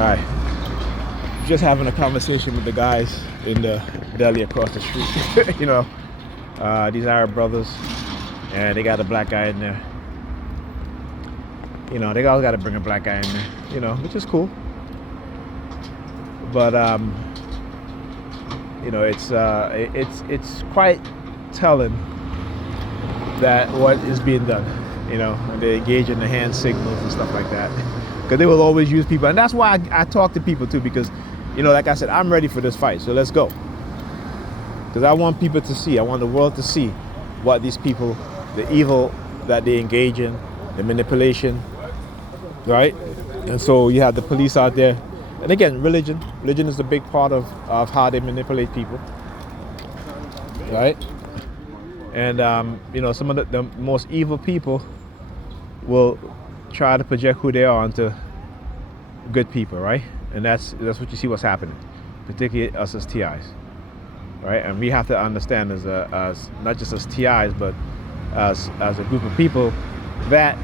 right. Just having a conversation with the guys in the deli across the street. These Arab brothers, and they got a black guy in there. They always got to bring a black guy in there. Which is cool. But it's quite telling that what is being done. When they engage in the hand signals and stuff like that, because they will always use people, and that's why I talk to people too, because like I said, I'm ready for this fight, so let's go. Because I want people to see, I want the world to see what these people, the evil that they engage in, the manipulation, right? And so you have the police out there, and again, religion is a big part of how they manipulate people, right? And some of the most evil people will try to project who they are onto good people, right? And that's what you see what's happening, particularly us as TIs, right? And we have to understand as not just as TIs, but as a group of people, that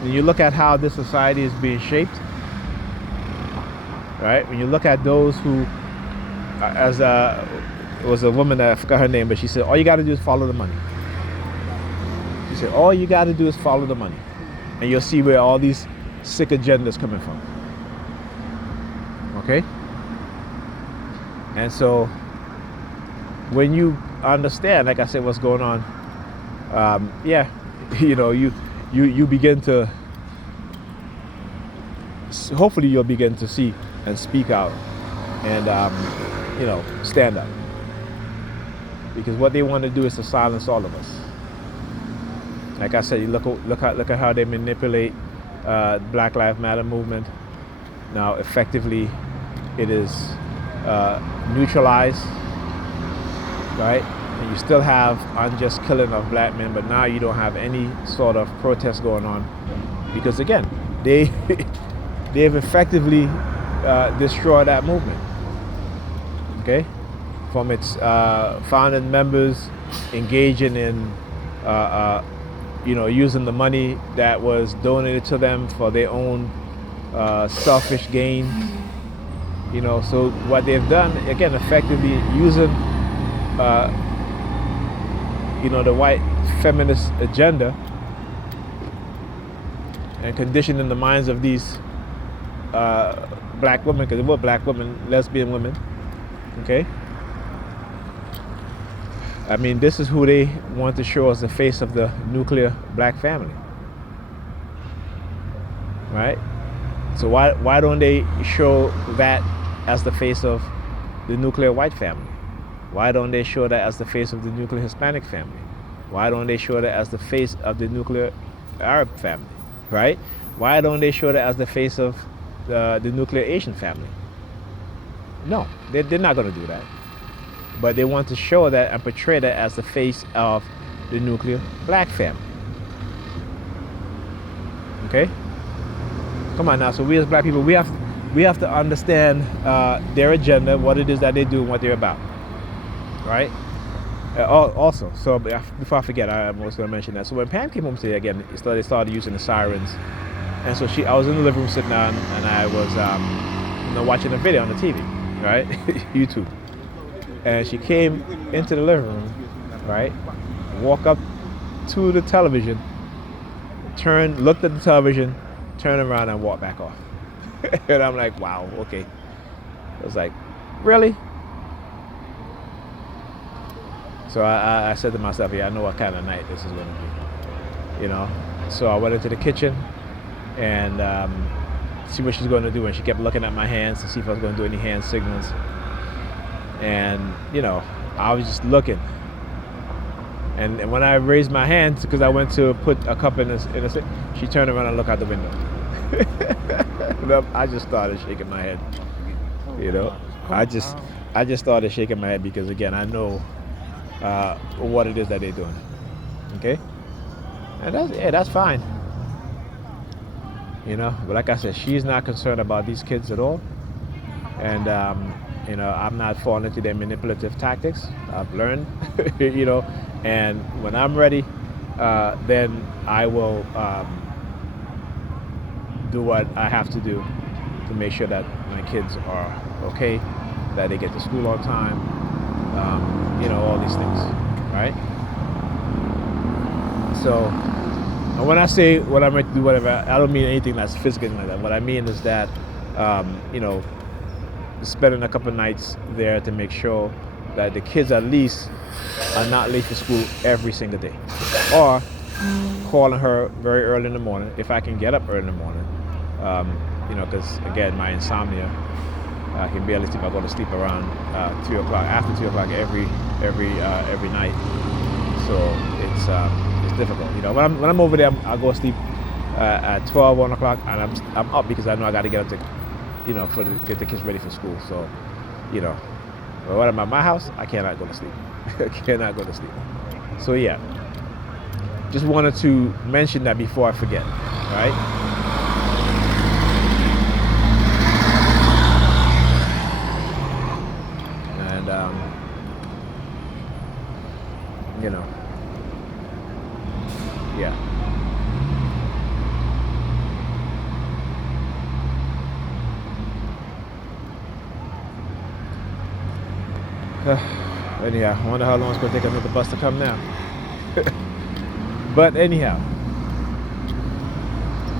when you look at how this society is being shaped, right? When you look at those who, it was a woman that I forgot her name, but she said, all you got to do is follow the money. She said, all you got to do is follow the money, and you'll see where all these sick agendas coming from. Okay? And so when you understand, like I said, what's going on, you begin to, hopefully you'll begin to see and speak out and, stand up. Because what they want to do is to silence all of us. Like I said, you look at how they manipulate Black Lives Matter movement. Now, effectively, it is neutralized, right? And you still have unjust killing of black men, but now you don't have any sort of protest going on, because again, they've effectively destroyed that movement. Okay, from its founding members engaging in using the money that was donated to them for their own selfish gain. So what they've done, again, effectively using the white feminist agenda and conditioning the minds of these black women, because they were black women, lesbian women. Okay, I mean, this is who they want to show as the face of the nuclear black family, right? So why don't they show that as the face of the nuclear white family? Why don't they show that as the face of the nuclear Hispanic family? Why don't they show that as the face of the nuclear Arab family, right? Why don't they show that as the face of the nuclear Asian family? No, they're not going to do that. But they want to show that and portray that as the face of the nuclear black family. Okay? Come on now. So we as black people, we have to understand their agenda, what it is that they do, and what they're about. Right? Also, so before I forget, I was going to mention that. So when Pam came home today, again, they started using the sirens, and so I was in the living room sitting down, and I was watching a video on the TV, right? YouTube. And she came into the living room, right? Walk up to the television, looked at the television, turned around and walked back off. And I'm like, wow, okay. I was like, really? So I said to myself, yeah, I know what kind of night this is going to be, So I went into the kitchen and see what she's going to do. And she kept looking at my hands to see if I was going to do any hand signals. And, I was just looking. And when I raised my hand, because I went to put a cup in a sink, she turned around and looked out the window. I just started shaking my head. I just started shaking my head because, again, I know what it is that they're doing. Okay? And that's fine. But like I said, she's not concerned about these kids at all. And, I'm not falling into their manipulative tactics. I've learned, and when I'm ready, then I will do what I have to do to make sure that my kids are okay, that they get to school on time, all these things, right? So, and when I say what I'm ready to do, whatever, I don't mean anything that's physical like that. What I mean is that, spending a couple of nights there to make sure that the kids at least are not late for school every single day, or calling her very early in the morning if I can get up early in the morning. Because again, my insomnia, I can barely sleep. I go to sleep around 3 o'clock, after 2 o'clock every night. So it's difficult. When I'm over there, I go to sleep at 12, 1 o'clock, and I'm up because I know I got to get up to, get the kids ready for school. So, but when I'm at my house, I cannot go to sleep. I cannot go to sleep. So yeah, just wanted to mention that before I forget, right? Yeah. Anyhow, I wonder how long it's going to take another bus to come now. But anyhow,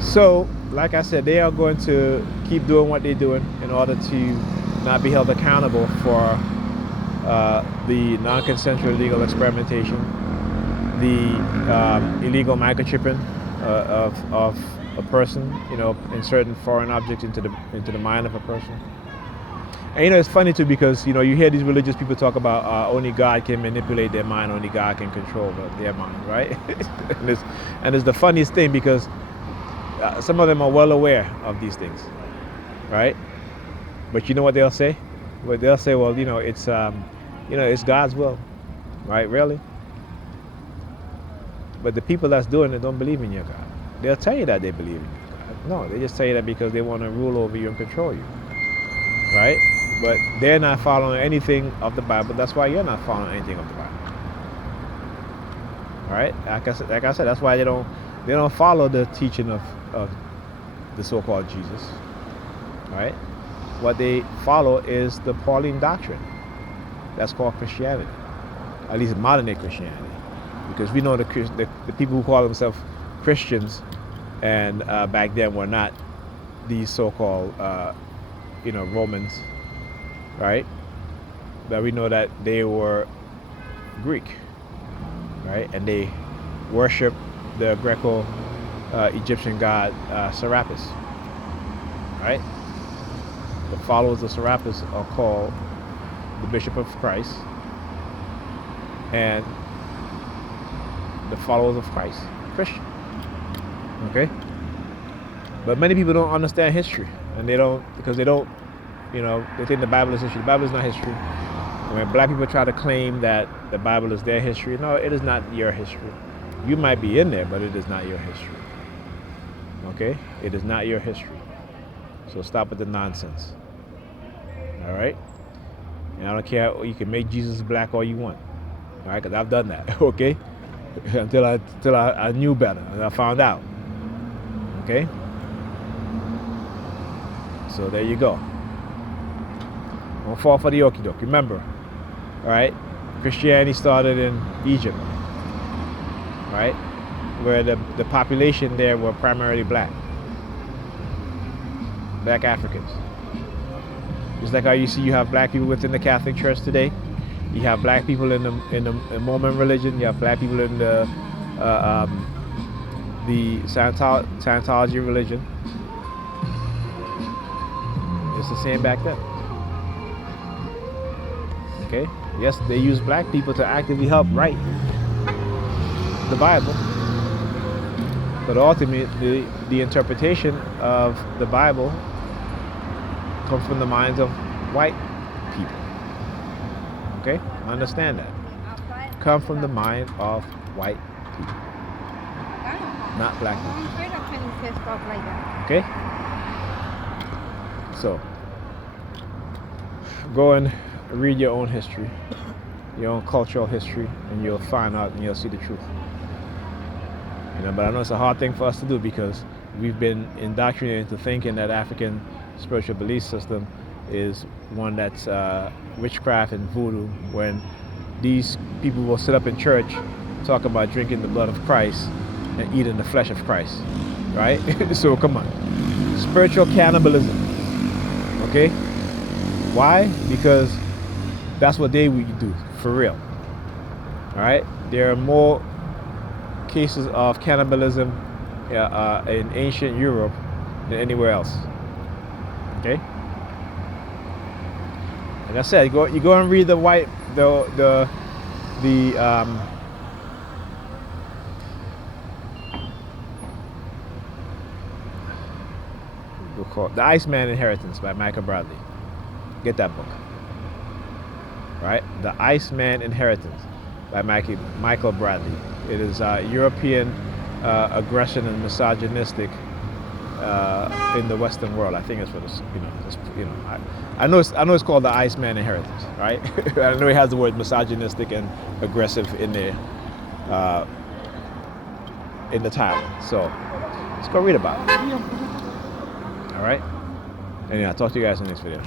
so like I said, they are going to keep doing what they're doing in order to not be held accountable for the non-consensual illegal experimentation, the illegal microchipping of a person, inserting foreign objects into the mind of a person. And it's funny too, because you hear these religious people talk about only God can manipulate their mind, only God can control their mind, right? and it's the funniest thing, because some of them are well aware of these things, right? But you know what they'll say? Well, they'll say, well, it's God's will, right? Really? But the people that's doing it don't believe in your God. They'll tell you that they believe in your God. No, they just tell you that because they want to rule over you and control you, right? But they're not following anything of the Bible. That's why you're not following anything of the Bible. All right? Like I said, that's why they don't follow the teaching of the so-called Jesus. Right? What they follow is the Pauline doctrine. That's called Christianity. At least modern day Christianity. Because we know the people who call themselves Christians and back then were not these so-called Romans, right? But we know that they were Greek, right? And they worship the Greco-Egyptian god Serapis, right? The followers of Serapis are called the Bishop of Christ, and the followers of Christ, Christian. Okay? But many people don't understand history, and they think the Bible is history. The Bible is not history. And when black people try to claim that the Bible is their history, no, it is not your history. You might be in there, but it is not your history. Okay? It is not your history. So stop with the nonsense. All right? And I don't care, you can make Jesus black all you want. All right? Because I've done that. Okay? until I knew better, and I found out. Okay? So there you go. Don't fall for the okie doke. Remember, all right? Christianity started in Egypt, right? Where the population there were primarily black Africans. Just like how you have black people within the Catholic Church today. You have black people in the Mormon religion. You have black people in the Scientology religion. It's the same back then. Okay? Yes, they use black people to actively help write the Bible. But ultimately, the interpretation of the Bible comes from the minds of white people. Okay? Understand that. Come from the mind of white people. Not black people. Okay? So, go and read your own history, your own cultural history, and you'll find out and you'll see the truth. But I know it's a hard thing for us to do, because we've been indoctrinated into thinking that African spiritual belief system is one that's witchcraft and voodoo, when these people will sit up in church, talk about drinking the blood of Christ and eating the flesh of Christ, right? So come on, spiritual cannibalism, okay? Why? Because that's what they would do, for real. All right? There are more cases of cannibalism in ancient Europe than anywhere else. Okay? Like I said, you go and read The Iceman Inheritance by Michael Bradley. Get that book. Right? The Iceman Inheritance by Michael Bradley. It is European aggression and misogynistic in the Western world. I think it's what it's, I know it's called the Iceman Inheritance, right? I know it has the word misogynistic and aggressive in there in the title. So let's go read about it. All right? And yeah, I'll talk to you guys in the next video.